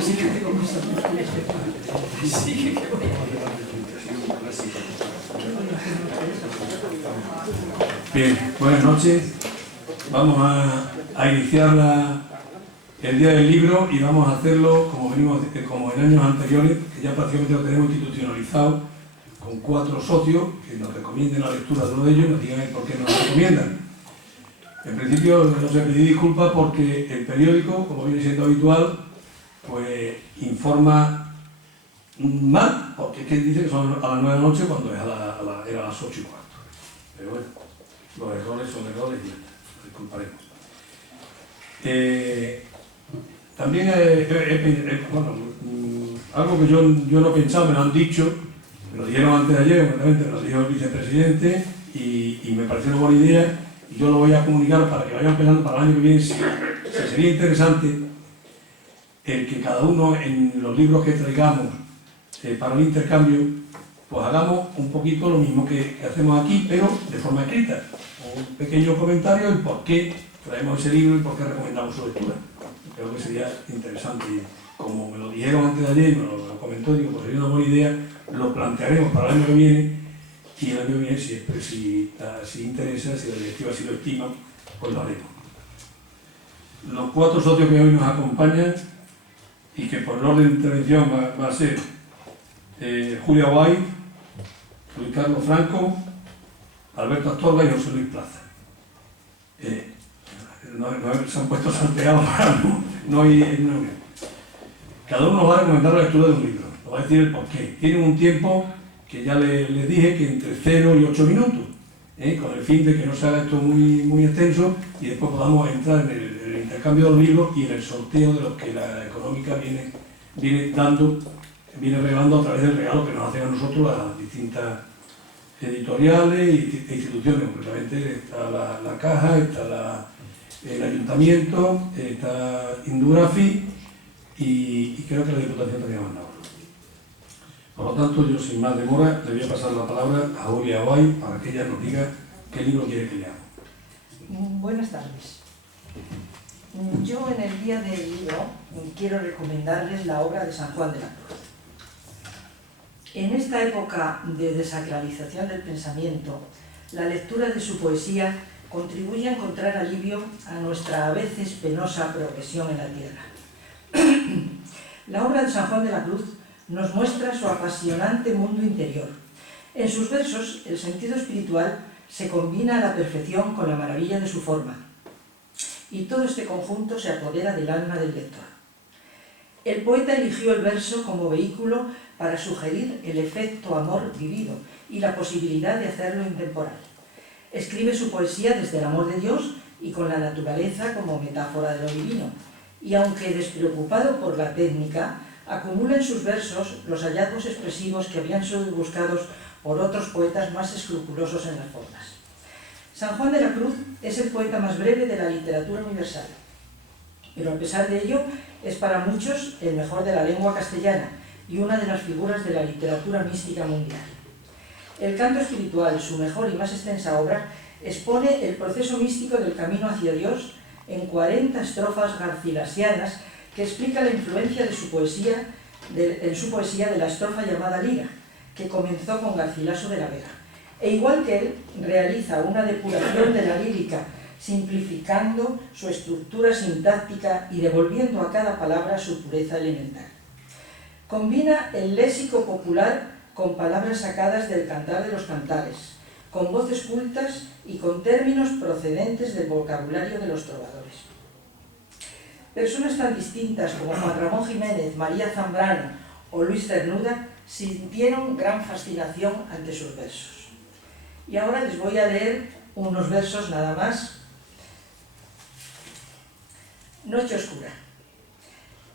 Así que tengo cosas muy así que voy a... Bien, buenas noches. Vamos a iniciar el Día del Libro y vamos a hacerlo como en años anteriores, que ya prácticamente lo tenemos institucionalizado, con 4 socios que nos recomienden la lectura de uno de ellos y nos digan por qué nos lo recomiendan. En principio, no se pedí disculpas porque el periódico, como viene siendo habitual, pues informa mal, porque es que dice que son a las 9 de la noche cuando es era a las 8:15. Pero bueno, los errores son errores y ya está, nos disculparemos. También algo que yo no pensaba, me lo han dicho, me lo dijeron antes de ayer, concretamente me lo dijo el vicepresidente y me pareció una buena idea y yo lo voy a comunicar para que vayan pensando para el año que viene si sería interesante el que cada uno en los libros que traigamos para el intercambio pues hagamos un poquito lo mismo que hacemos aquí, pero de forma escrita, un pequeño comentario del por qué traemos ese libro y por qué recomendamos su lectura. Creo que sería interesante, como me lo dijeron antes de ayer y me lo comentó, digo, pues sería una buena idea, lo plantearemos para el año que viene y el año que viene, si interesa, si la directiva así lo estima, pues lo haremos. Los 4 socios que hoy nos acompañan y que por el orden de intervención va a ser Julia Guay, Luis Carlos Franco, Alberto Astorga y José Luis Plaza. No se han puesto salteados para no ir en una unión. Cada uno nos va a recomendar la lectura de un libro, nos va a decir el porqué. Tienen un tiempo que ya les dije que entre 0 y 8 minutos, con el fin de que no se haga esto muy extenso y después podamos entrar en el intercambio de los libros y en el sorteo de los que la económica viene regalando a través del regalo que nos hacen a nosotros las distintas editoriales e instituciones. Concretamente está la Caja, está el Ayuntamiento, está Indurafi y creo que la Diputación también ha mandado. Por lo tanto, yo sin más demora le voy a pasar la palabra a Julia Guay para que ella nos diga qué libro quiere que leamos. Buenas tardes. Yo en el Día del Libro quiero recomendarles la obra de San Juan de la Cruz. En esta época de desacralización del pensamiento, la lectura de su poesía contribuye a encontrar alivio a nuestra a veces penosa progresión en la tierra. La obra de San Juan de la Cruz nos muestra su apasionante mundo interior. En sus versos, el sentido espiritual se combina a la perfección con la maravilla de su forma, y todo este conjunto se apodera del alma del lector. El poeta eligió el verso como vehículo para sugerir el efecto amor vivido y la posibilidad de hacerlo intemporal. Escribe su poesía desde el amor de Dios y con la naturaleza como metáfora de lo divino, y aunque despreocupado por la técnica, acumula en sus versos los hallazgos expresivos que habían sido buscados por otros poetas más escrupulosos en las formas. San Juan de la Cruz es el poeta más breve de la literatura universal, pero a pesar de ello es para muchos el mejor de la lengua castellana y una de las figuras de la literatura mística mundial. El canto espiritual, su mejor y más extensa obra, expone el proceso místico del camino hacia Dios en 40 estrofas garcilasianas que explica la influencia de su poesía, en su poesía de la estrofa llamada Lira, que comenzó con Garcilaso de la Vega. E igual que él, realiza una depuración de la lírica, simplificando su estructura sintáctica y devolviendo a cada palabra su pureza elemental. Combina el léxico popular con palabras sacadas del Cantar de los Cantares, con voces cultas y con términos procedentes del vocabulario de los trovadores. Personas tan distintas como Juan Ramón Jiménez, María Zambrano o Luis Cernuda sintieron gran fascinación ante sus versos. Y ahora les voy a leer unos versos nada más. Noche oscura.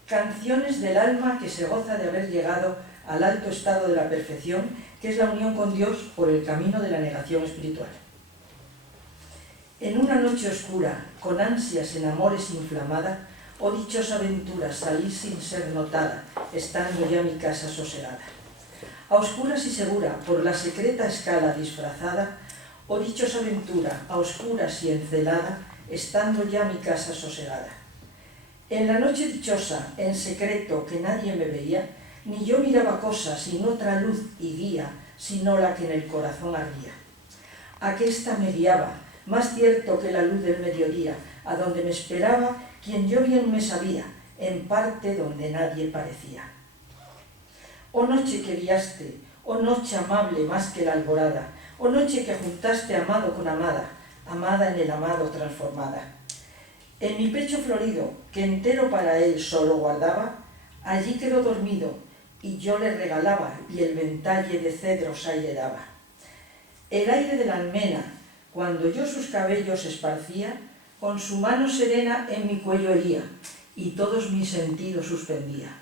Canciones del alma que se goza de haber llegado al alto estado de la perfección, que es la unión con Dios por el camino de la negación espiritual. En una noche oscura, con ansias en amores inflamada, oh dichosa aventura, salí sin ser notada, estando ya mi casa sosegada. A oscuras y segura, por la secreta escala disfrazada, oh dichosa aventura, a oscuras y encelada, estando ya mi casa sosegada. En la noche dichosa, en secreto, que nadie me veía, ni yo miraba cosa sin otra luz y guía, sino la que en el corazón ardía. Aquesta me guiaba, más cierto que la luz del mediodía, a donde me esperaba quien yo bien me sabía, en parte donde nadie parecía. Oh noche que guiaste, oh noche amable más que la alborada, oh noche que juntaste amado con amada, amada en el amado transformada. En mi pecho florido, que entero para él solo guardaba, allí quedó dormido, y yo le regalaba, y el ventalle de cedros aire daba. El aire de la almena, cuando yo sus cabellos esparcía, con su mano serena en mi cuello hería, y todos mis sentidos suspendía.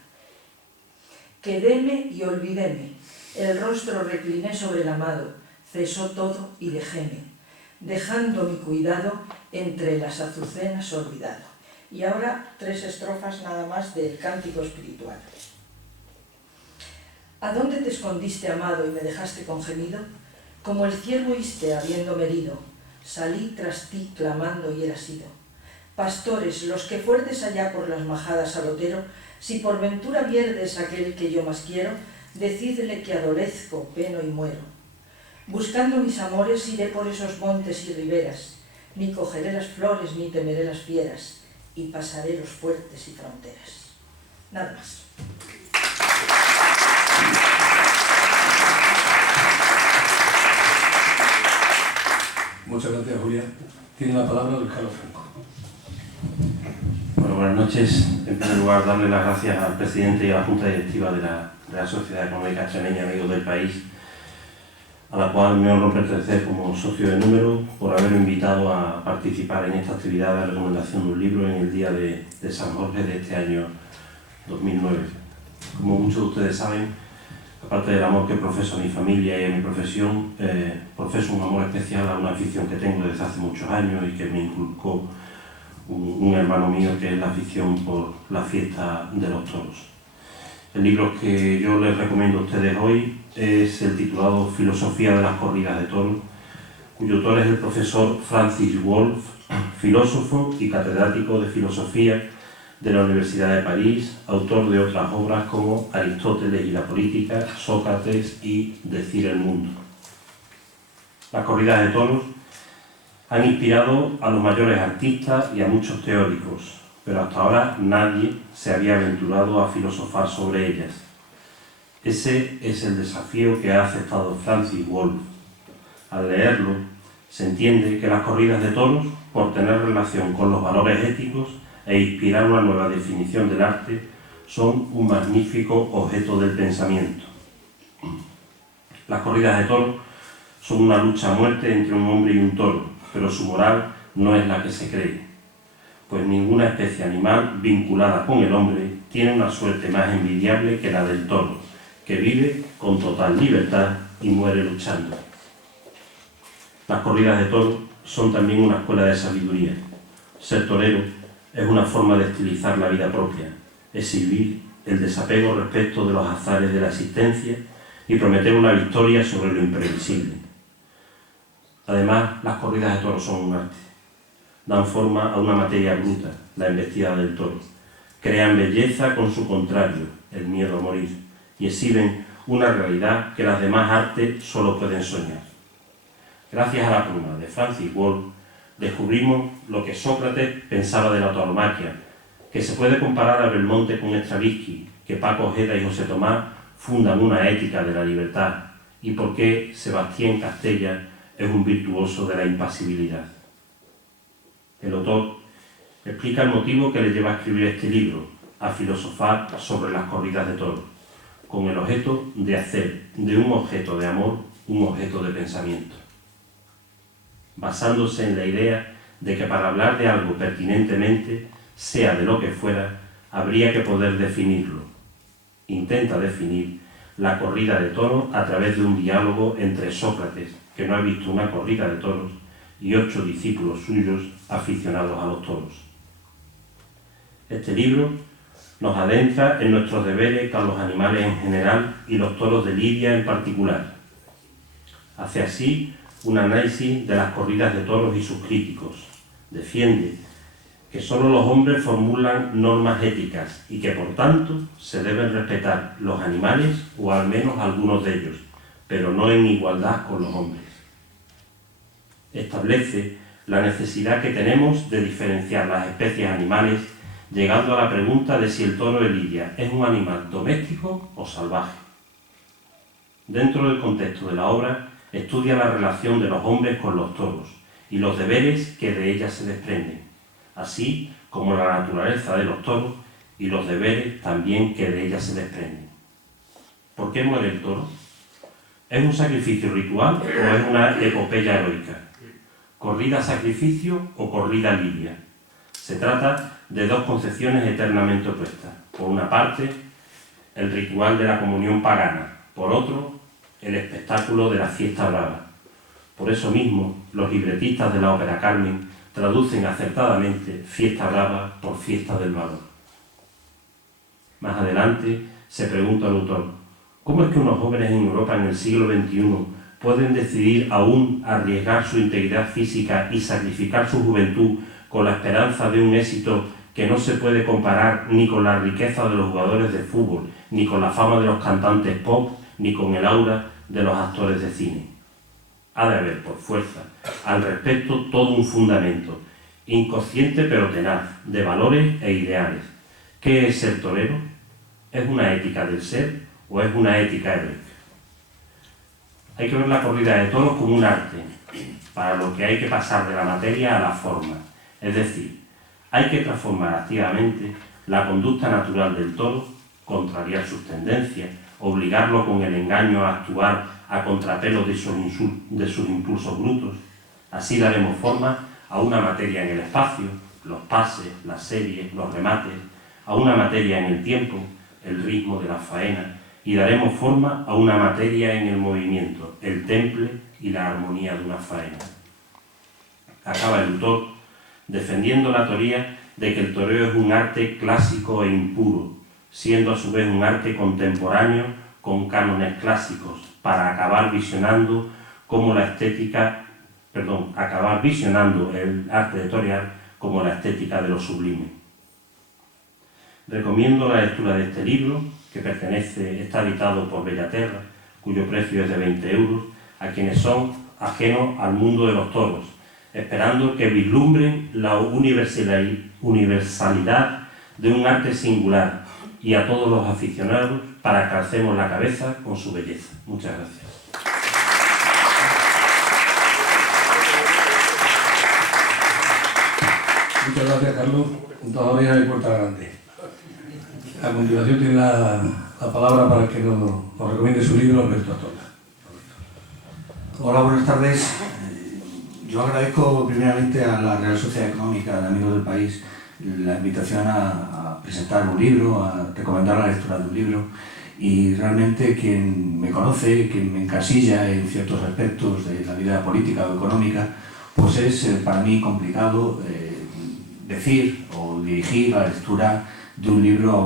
Quedéme y olvidéme, el rostro recliné sobre el amado, cesó todo y dejéme, dejando mi cuidado entre las azucenas olvidado. Y ahora 3 estrofas nada más del cántico espiritual. ¿A dónde te escondiste, amado, y me dejaste con gemido? Como el ciervo oíste habiéndome herido, salí tras ti clamando y era sido. Pastores, los que fuertes allá por las majadas al otero, si por ventura pierdes aquel que yo más quiero, decidle que adolezco, peno y muero. Buscando mis amores iré por esos montes y riberas, ni cogeré las flores ni temeré las fieras, y pasaré los fuertes y fronteras. Nada más. Muchas gracias, Julia. Tiene la palabra Luis Carlos Franco. Bueno, buenas noches. En primer lugar, darle las gracias al presidente y a la Junta Directiva de la Sociedad Económica Extremeña Amigos del País, a la cual me honro pertenecer como socio de número, por haberme invitado a participar en esta actividad de recomendación de un libro en el día de San Jorge de este año 2009. Como muchos de ustedes saben, aparte del amor que profeso a mi familia y a mi profesión, profeso un amor especial a una afición que tengo desde hace muchos años y que me inculcó un hermano mío, que es la afición por la fiesta de los toros. El libro que yo les recomiendo a ustedes hoy es el titulado Filosofía de las corridas de toros, cuyo autor es el profesor Francis Wolff, filósofo y catedrático de filosofía de la Universidad de París, autor de otras obras como Aristóteles y la política, Sócrates y Decir el mundo. Las corridas de toros han inspirado a los mayores artistas y a muchos teóricos, pero hasta ahora nadie se había aventurado a filosofar sobre ellas. Ese es el desafío que ha aceptado Francis Wolff. Al leerlo, se entiende que las corridas de toros, por tener relación con los valores éticos e inspirar una nueva definición del arte, son un magnífico objeto del pensamiento. Las corridas de toros son una lucha a muerte entre un hombre y un toro, pero su moral no es la que se cree, pues ninguna especie animal vinculada con el hombre tiene una suerte más envidiable que la del toro, que vive con total libertad y muere luchando. Las corridas de toros son también una escuela de sabiduría. Ser torero es una forma de estilizar la vida propia, exhibir el desapego respecto de los azares de la existencia y prometer una victoria sobre lo imprevisible. Además, las corridas de toros son un arte. Dan forma a una materia bruta, la embestida del toro. Crean belleza con su contrario, el miedo a morir, y exhiben una realidad que las demás artes solo pueden soñar. Gracias a la pluma de Francis Wolff, descubrimos lo que Sócrates pensaba de la tauromaquia, que se puede comparar a Belmonte con Stravinsky, que Paco Ojeda y José Tomás fundan una ética de la libertad, y por qué Sebastián Castella es un virtuoso de la impasibilidad. El autor explica el motivo que le lleva a escribir este libro, a filosofar sobre las corridas de toros, con el objeto de hacer de un objeto de amor un objeto de pensamiento, basándose en la idea de que para hablar de algo pertinentemente, sea de lo que fuera, habría que poder definirlo. Intenta definir la corrida de toros a través de un diálogo entre Sócrates, que no ha visto una corrida de toros, y 8 discípulos suyos aficionados a los toros. Este libro nos adentra en nuestros deberes con los animales en general y los toros de lidia en particular. Hace así un análisis de las corridas de toros y sus críticos. Defiende que solo los hombres formulan normas éticas y que por tanto se deben respetar los animales o al menos algunos de ellos, pero no en igualdad con los hombres. Establece la necesidad que tenemos de diferenciar las especies animales, llegando a la pregunta de si el toro de lidia es un animal doméstico o salvaje. Dentro del contexto de la obra, estudia la relación de los hombres con los toros y los deberes que de ella se desprenden, así como la naturaleza de los toros y los deberes también que de ella se desprenden. ¿Por qué muere el toro? ¿Es un sacrificio ritual o es una epopeya heroica? ¿Corrida-sacrificio o corrida lidia? Se trata de dos concepciones eternamente opuestas. Por una parte, el ritual de la comunión pagana, por otro, el espectáculo de la fiesta brava. Por eso mismo, los libretistas de la ópera Carmen traducen acertadamente fiesta brava por fiesta del valor. Más adelante se pregunta al autor, ¿cómo es que unos jóvenes en Europa en el siglo XXI pueden decidir aún arriesgar su integridad física y sacrificar su juventud con la esperanza de un éxito que no se puede comparar ni con la riqueza de los jugadores de fútbol, ni con la fama de los cantantes pop, ni con el aura de los actores de cine? Ha de haber, por fuerza, al respecto todo un fundamento, inconsciente pero tenaz, de valores e ideales. ¿Qué es ser torero? ¿Es una ética del ser o es una ética heroica? Hay que ver la corrida de toros como un arte, para lo que hay que pasar de la materia a la forma. Es decir, hay que transformar activamente la conducta natural del toro, contrariar sus tendencias, obligarlo con el engaño a actuar a contrapelo de sus impulsos brutos. Así daremos forma a una materia en el espacio, los pases, las series, los remates, a una materia en el tiempo, el ritmo de la faena, y daremos forma a una materia en el movimiento, el temple y la armonía de una faena. Acaba el autor defendiendo la teoría de que el toreo es un arte clásico e impuro, siendo a su vez un arte contemporáneo con cánones clásicos, para acabar visionando el arte de torear como la estética de lo sublime. Recomiendo la lectura de este libro, que está editado por Bellaterra, cuyo precio es de 20 euros, a quienes son ajenos al mundo de los toros, esperando que vislumbren la universalidad de un arte singular, y a todos los aficionados para que alcemos la cabeza con su belleza. Muchas gracias. Muchas gracias, Carlos. Todavía hay puerta grande. A continuación tiene la palabra para que nos recomiende su libro, Alberto Atola. Hola, buenas tardes. Yo agradezco primeramente a la Real Sociedad Económica de Amigos del País la invitación a presentar un libro, a recomendar la lectura de un libro, y realmente quien me conoce, quien me encasilla en ciertos aspectos de la vida política o económica, pues es para mí complicado decir o dirigir la lectura de un libro a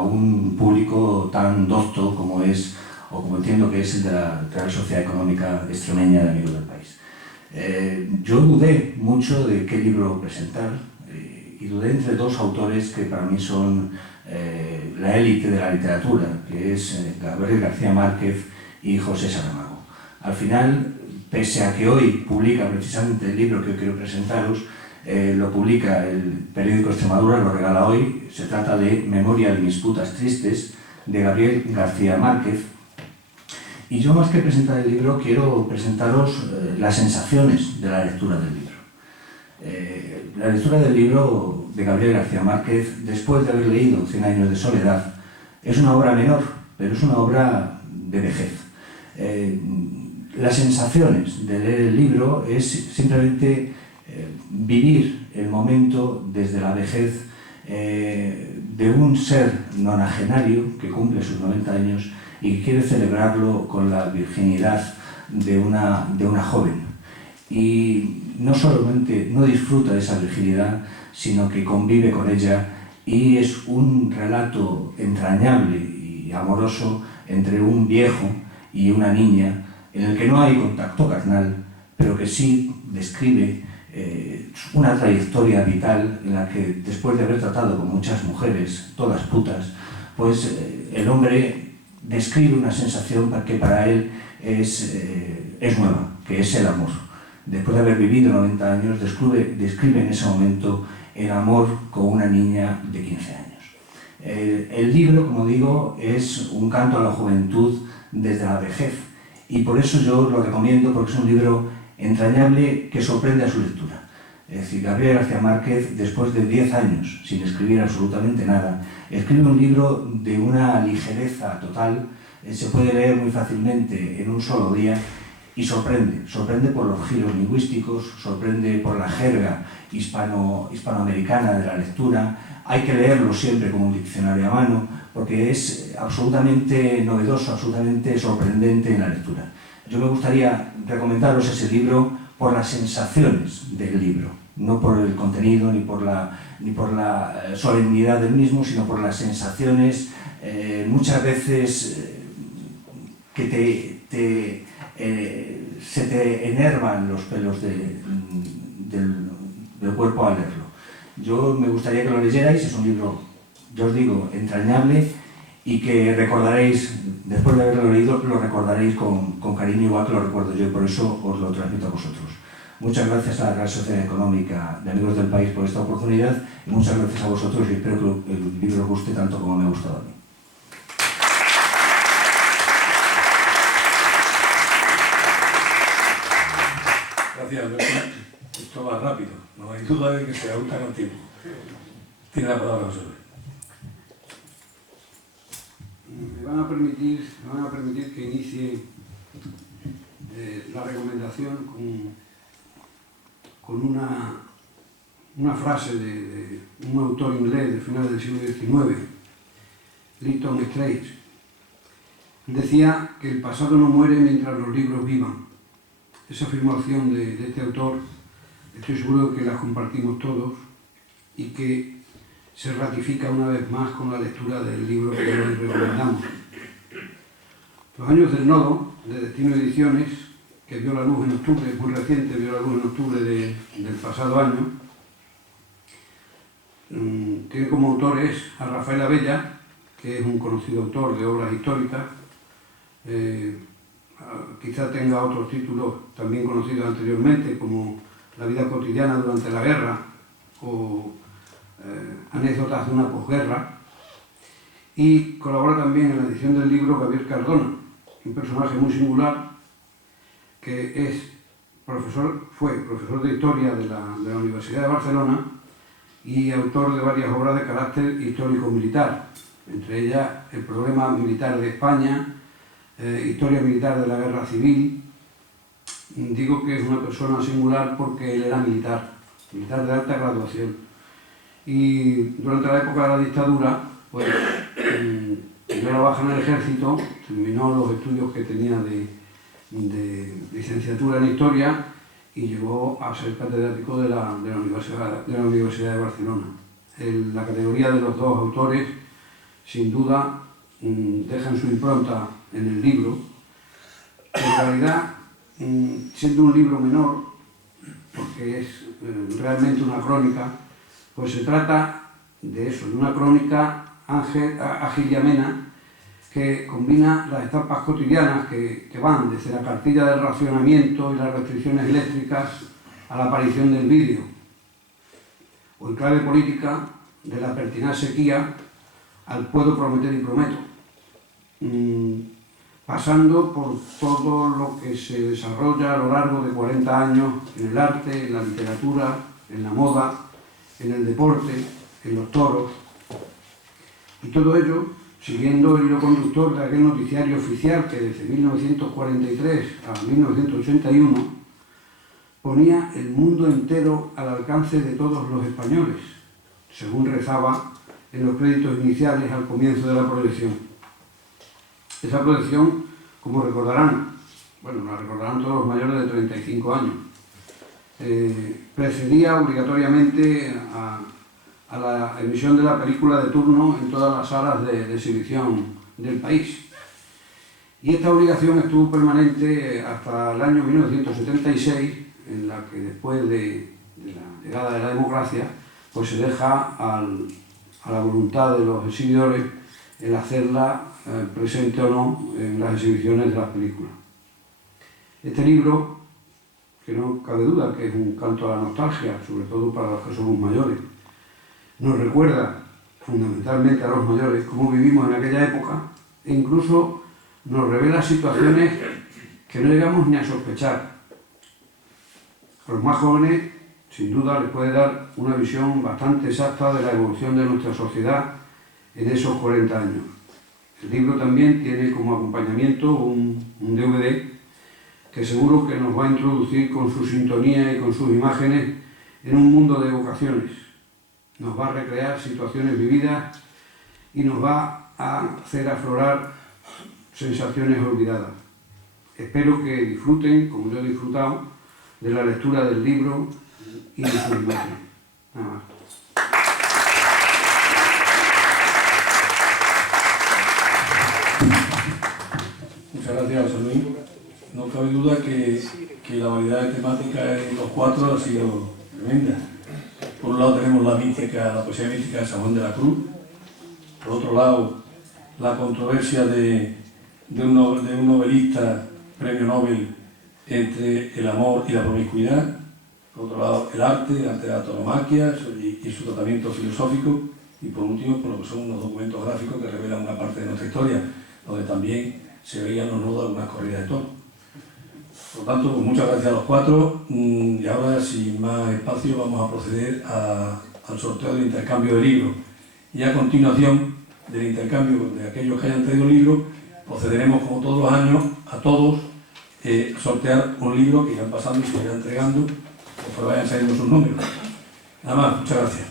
un público tan docto como es, o como entiendo que es el de la Real Sociedad Económica Extremeña de Amigos del País. Yo dudé mucho de qué libro presentar, y dudé entre dos autores que para mí son la élite de la literatura, que es Gabriel García Márquez y José Saramago. Al final, pese a que hoy publica precisamente el libro que quiero presentaros, lo publica el periódico Extremadura, lo regala hoy. Se trata de Memoria de mis putas tristes, de Gabriel García Márquez. Y yo, más que presentar el libro, quiero presentaros las sensaciones de la lectura del libro. La lectura del libro de Gabriel García Márquez, después de haber leído 100 años de soledad, es una obra menor, pero es una obra de vejez. Las sensaciones de leer el libro es simplemente vivir el momento desde la vejez de un ser nonagenario que cumple sus 90 años y que quiere celebrarlo con la virginidad de una joven. Y no solamente no disfruta de esa virginidad, sino que convive con ella, y es un relato entrañable y amoroso entre un viejo y una niña, en el que no hay contacto carnal, pero que sí describe una trayectoria vital en la que, después de haber tratado con muchas mujeres, todas putas, pues el hombre describe una sensación que para él es nueva, que es el amor. Después de haber vivido 90 años, describe en ese momento el amor con una niña de 15 años. El libro, como digo, es un canto a la juventud desde la vejez, y por eso yo lo recomiendo, porque es un libro entrañable que sorprende a su lectura. Es decir, Gabriel García Márquez, después de 10 años sin escribir absolutamente nada, escribe un libro de una ligereza total, se puede leer muy fácilmente en un solo día y sorprende por los giros lingüísticos, sorprende por la jerga hispanoamericana de la lectura. Hay que leerlo siempre como un diccionario a mano, porque es absolutamente novedoso, absolutamente sorprendente en la lectura. Yo me gustaría recomendaros ese libro por las sensaciones del libro, no por el contenido ni por la solemnidad del mismo, sino por las sensaciones, muchas veces que se te enervan los pelos del cuerpo al leerlo. Yo me gustaría que lo leyerais, es un libro, yo os digo, entrañable, y que recordaréis, después de haberlo leído, lo recordaréis con cariño, igual que lo recuerdo yo, y por eso os lo transmito a vosotros. Muchas gracias a la Real Sociedad Económica de Amigos del País por esta oportunidad, y muchas gracias a vosotros, y espero que el libro os guste tanto como me ha gustado a mí. Gracias, esto va rápido, no hay duda de que se agotan el tiempo. Tiene la palabra, José. Me van a permitir que inicie la recomendación con una frase de un autor inglés de finales del siglo XIX, Lytton Strachey. Decía que el pasado no muere mientras los libros vivan. Esa afirmación de este autor, estoy seguro de que la compartimos todos y que se ratifica una vez más con la lectura del libro que hoy recomendamos. Los años del nodo, de Destino Ediciones, que vio la luz en octubre, muy reciente, vio la luz en octubre del pasado año, tiene como autores a Rafael Abella, que es un conocido autor de obras históricas, quizá tenga otros títulos también conocidos anteriormente, como La vida cotidiana durante la guerra o Anécdotas de una posguerra, y colabora también en la edición del libro Gabriel Cardona, un personaje muy singular que fue profesor de Historia de la Universidad de Barcelona y autor de varias obras de carácter histórico-militar, entre ellas El problema militar de España, Historia militar de la Guerra Civil. Digo que es una persona singular porque él era militar de alta graduación. Y durante la época de la dictadura, pues, dio la baja en el ejército, terminó los estudios que tenía de licenciatura en Historia y llegó a ser catedrático de la Universidad de Barcelona. La categoría de los dos autores, sin duda, dejan su impronta en el libro. En realidad, siendo un libro menor, porque es realmente una crónica, pues se trata de eso, de una crónica ágil y amena que combina las etapas cotidianas que van desde la cartilla del racionamiento y las restricciones eléctricas a la aparición del vídeo, o en clave política, de la pertinaz sequía al puedo prometer y prometo, pasando por todo lo que se desarrolla a lo largo de 40 años en el arte, en la literatura, en la moda, en el deporte, en los toros, y todo ello siguiendo el hilo conductor de aquel noticiario oficial que desde 1943 a 1981 ponía el mundo entero al alcance de todos los españoles, según rezaba en los créditos iniciales al comienzo de la proyección. Esa proyección, como recordarán, bueno, la recordarán todos los mayores de 35 años, precedía obligatoriamente a la emisión de la película de turno en todas las salas de exhibición del país. Y esta obligación estuvo permanente hasta el año 1976, en la que después de de la llegada de la democracia, pues se deja a la voluntad de los exhibidores el hacerla presente o no en las exhibiciones de las películas. Este libro, que no cabe duda que es un canto a la nostalgia, sobre todo para los que somos mayores, nos recuerda fundamentalmente a los mayores cómo vivimos en aquella época e incluso nos revela situaciones que no llegamos ni a sospechar. A los más jóvenes, sin duda, les puede dar una visión bastante exacta de la evolución de nuestra sociedad en esos 40 años. El libro también tiene como acompañamiento un DVD que seguro que nos va a introducir con su sintonía y con sus imágenes en un mundo de evocaciones. Nos va a recrear situaciones vividas y nos va a hacer aflorar sensaciones olvidadas. Espero que disfruten, como yo he disfrutado, de la lectura del libro y de sus imágenes. Nada más. Muchas gracias, José Luis. No cabe duda que la variedad de temáticas de los cuatro ha sido tremenda. Por un lado tenemos la poesía mítica de San Juan de la Cruz. Por otro lado, la controversia de un novelista, premio Nobel, entre el amor y la promiscuidad. Por otro lado, el arte de la tauromaquia y su tratamiento filosófico. Y por último, por lo que son unos documentos gráficos que revelan una parte de nuestra historia, donde también se veían los nudos de algunas corridas de toros. Por lo tanto, pues muchas gracias a los cuatro, y ahora, sin más espacio, vamos a proceder al sorteo del intercambio de libros. Y a continuación del intercambio de aquellos que hayan traído libros, procederemos, como todos los años, a todos a sortear un libro que irán pasando y se irán entregando conforme vayan saliendo sus números. Nada más, muchas gracias.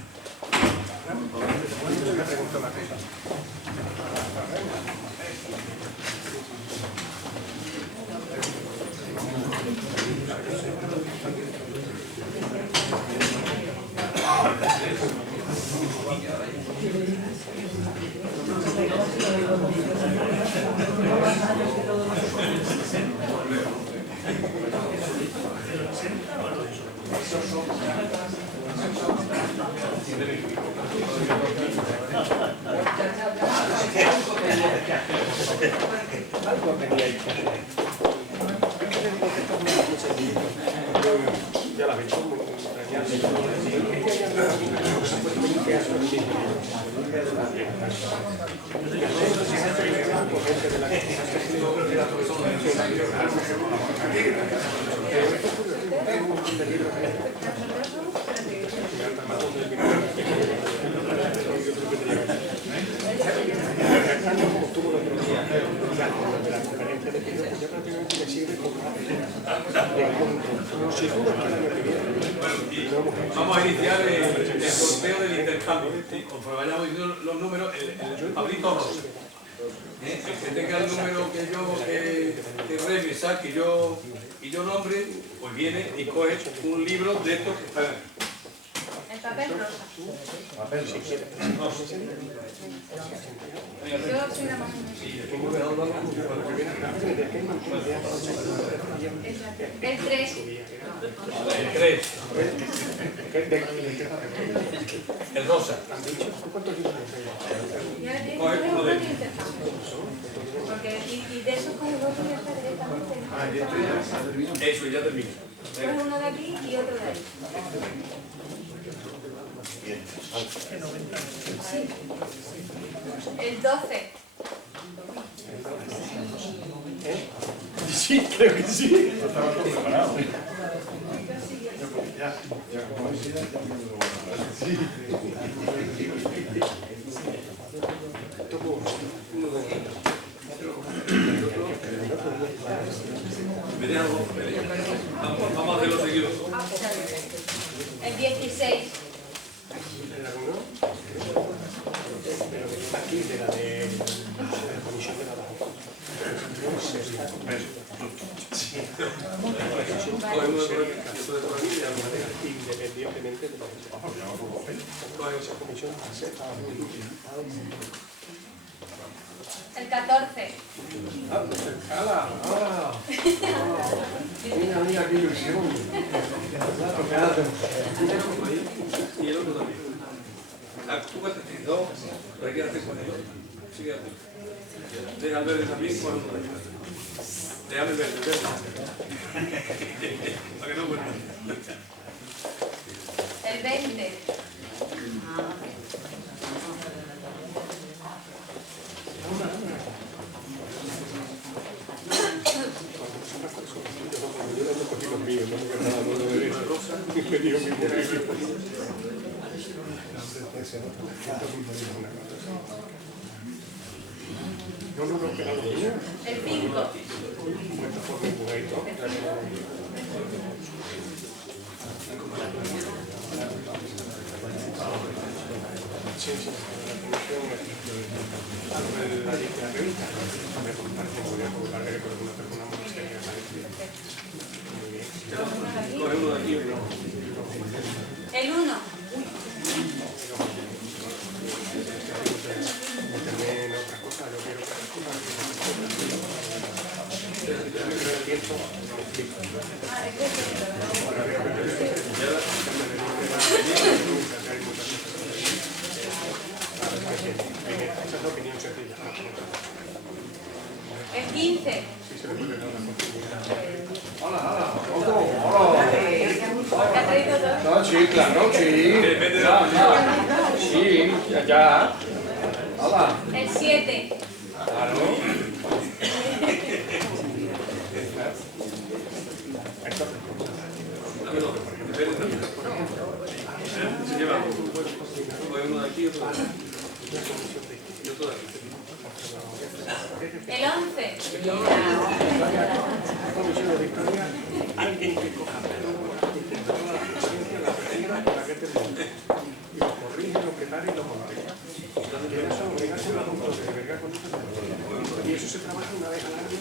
Vamos a iniciar el sorteo del intercambio. Conforme vayamos diciendo los números, el Pablito Rosa. El que tenga el número que Remy saque y yo nombre, pues viene y coge un libro de estos que están aquí. El papel rosa. Papel si quiere. Yo soy la más El 3. El 3. El rosa. Coge uno de ellos. Porque y de esos como dos ya está directamente. Eso, ya termino. Pues uno de aquí y otro de ahí. Sí. El 12. Sí, creo que sí. Estaba todo preparado. Vamos a hacerlo seguido. El 16. Aquí de la comisión de la independientemente de la comisión. El 14. ¡Hala! Mira, qué ilusión. Y el otro también. Tú cuántas tienes, dos, pero hay que hacer con ellos. Sigue así. Deja el verde también, con uno de ellos. Déjame el verde, el verde. Para que no vuelva. El 20. El 5. Coge uno de aquí. El 1. El 15. ¡Hola! ¿Te ha traído dos? No, sí, claro, sí. Sí, ya. ¡Hola! El 7. Claro. Se lleva. Coge uno de aquí y otro de aquí. Y otro de aquí. El 11. Alguien que coja la que termine. Y lo corrige, lo prepara y lo monte. Y eso obligarse a punto de verga con esto. Y eso se trabaja una vez al año.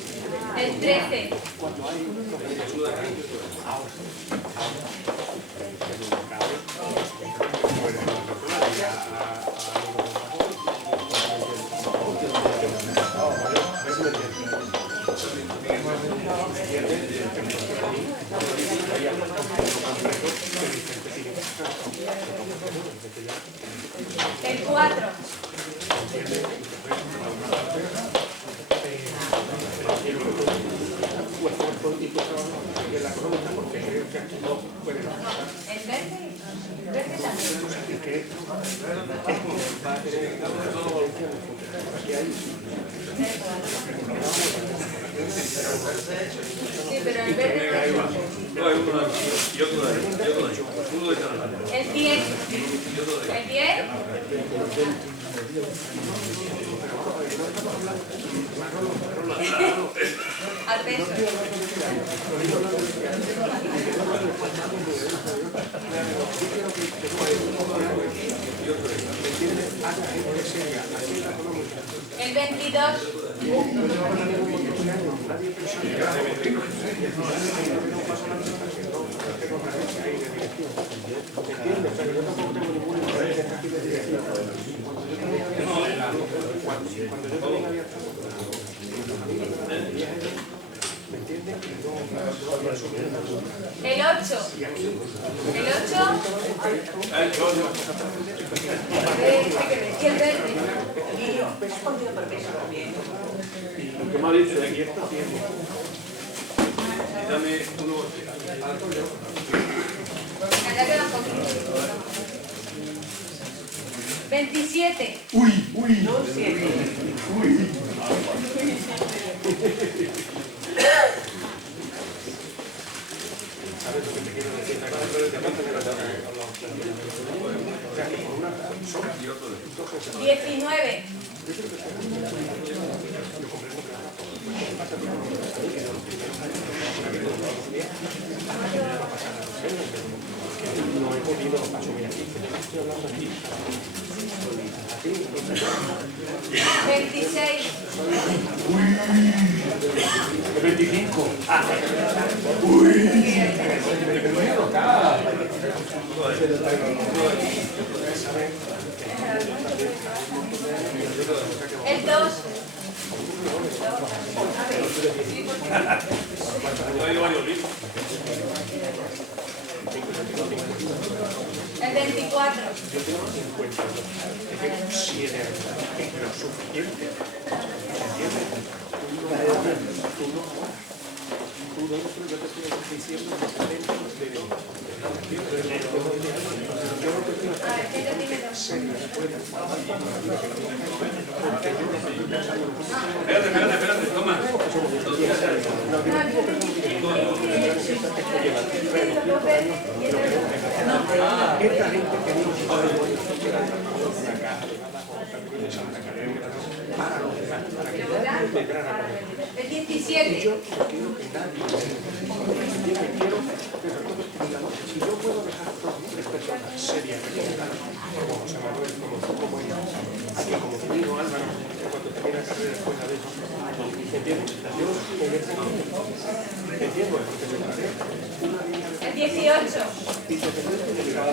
El 13. Cuando hay El 4. El verde. El verde también. Sí, pero el verde. Coge uno de aquí y otro de ahí. Y otro de ahí. Uno de cada lado. El 10. Y otro de ahí. El 10. Al peso. El 22. El 8. El 8. Y el verde. Lo que me ha dicho aquí esto tiene. Dame uno. Acá queda un poquito. 27. ¿Sabes lo que te quiero decir? O sea, que por una son 19. no he podido asumir aquí, pero estoy hablando aquí. 26. 25. El 2. traído varios libros. El 24. Yo tengo 50. Es que 7 años. Pero suficiente. ¿Entiendes? Tú no, yo te estoy diciendo que yo no te quiero serio, Espérate, toma. esta gente que no sabe una caja de Santa Carmen para los demás, para que nadie te grana con esto. El 17. Yo no quiero que nadie quiero, pero todos digamos, si yo puedo dejar a 3 personas serias, como José Manuel, como tú, como ella, aquí como tu amigo Álvaro, cuando termina la carrera después de eso, ¿entiendes? Yo en ese momento, entiendo, porque me parece una línea de... El 18. Independiente de cada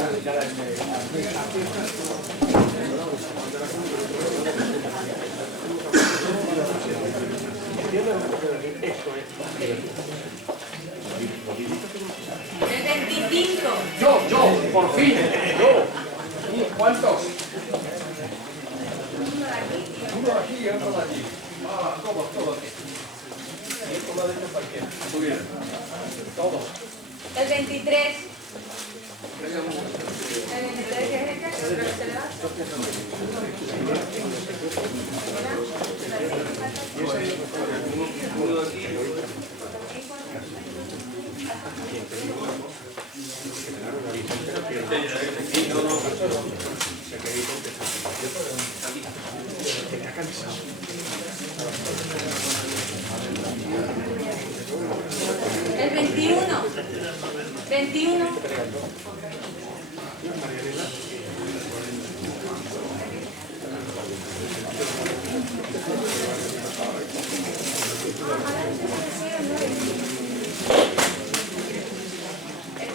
esto es El 25. yo, por fin, yo. ¿Cuántos? Uno aquí y otro de aquí. Todos aquí. Y esto lo ha dicho cualquiera. Muy bien. Todos. El 23. El 23 que es el que se le da. Está cansado. El 21. 21.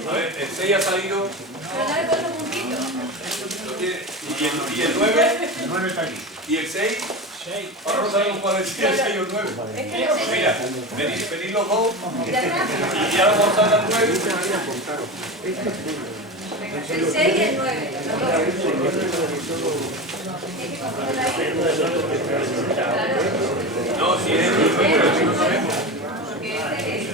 A ver, el 6 ha salido. Pero no le pongo un puntito. ¿Y el 9? El 9 está aquí. ¿Y el 6? Ahora no sabemos cuál es el 6 o el 9. Es que no sé. Mira, venid los dos ¿De atrás? y ahora vamos a dar el 9. El 6 y el 9. Los dos. Es que confundir ahí. Claro. No, si es el 9, no sabemos. Porque este es.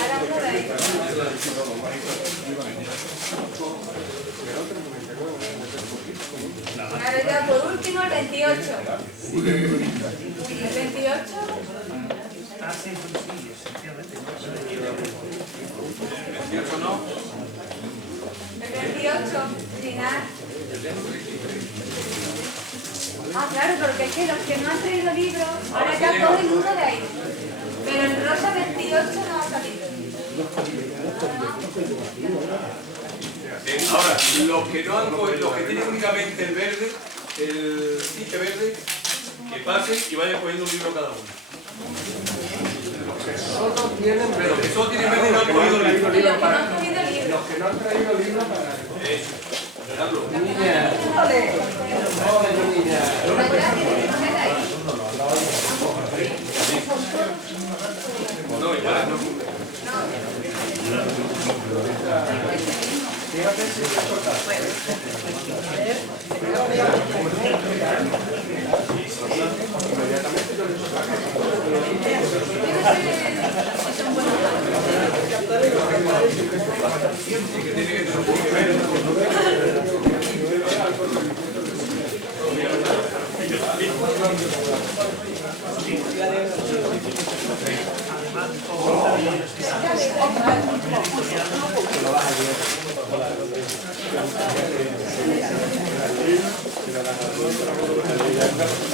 Ahora uno de ahí. Ahora ya por último el 28. El 28. El 18 no. El 28. Final. Ah, claro, porque es que los que no han traído libros, ahora ya cogen uno de ahí. Pero el rosa 28 no ha salido. Ahora, los que no han cogido, los que tienen únicamente el verde, el fiche verde, que pasen y vayan cogiendo un libro cada uno. Solo tienen Pero los que solo tienen verde no han cogido el libro. Y los que no han cogido libros. los que no han traído libros para... Eso. Carlos. Niña. No, ya no.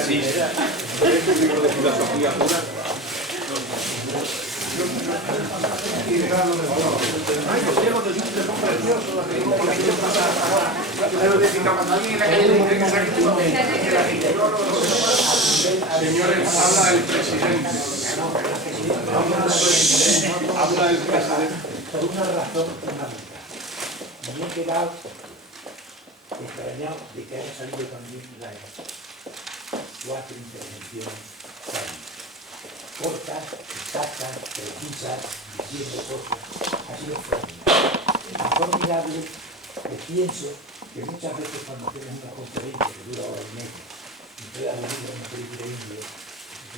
Sí. Este libro de filosofía pura. Ay, los ciegos del Yunque son preciosos. Señores, habla el presidente. Habla el presidente. Por una razón también he quedado extrañado de que haya salido también las 4 intervenciones cortas, exactas, precisas, diciendo cosas. Ha sido formidable. Pienso que muchas veces cuando tienes una conferencia que dura hora y media y pueda venir a una película india,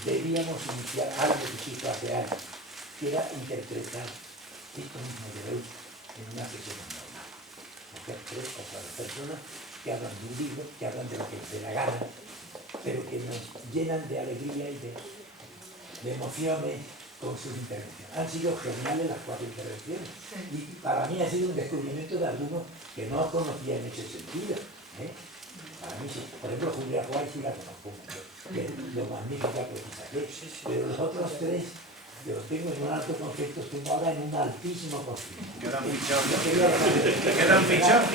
debíamos iniciar algo que se hizo hace años, que era interpretar esto mismo de hoy en una sesión normal. Coger 3 o 4 personas que hablan de un libro, que hablan de lo que les dé la gana, pero que nos llenan de alegría y de emociones con sus intervenciones. Han sido geniales las 4 intervenciones y para mí ha sido un descubrimiento de algunos que no conocía en ese sentido. Para mí sí. Por ejemplo, Julia Juárez sí la conozco, que es lo magnífica precisa que es, pero los otros 3 que los tengo en un alto concepto, tengo ahora en un altísimo concepto. Quedan fichados.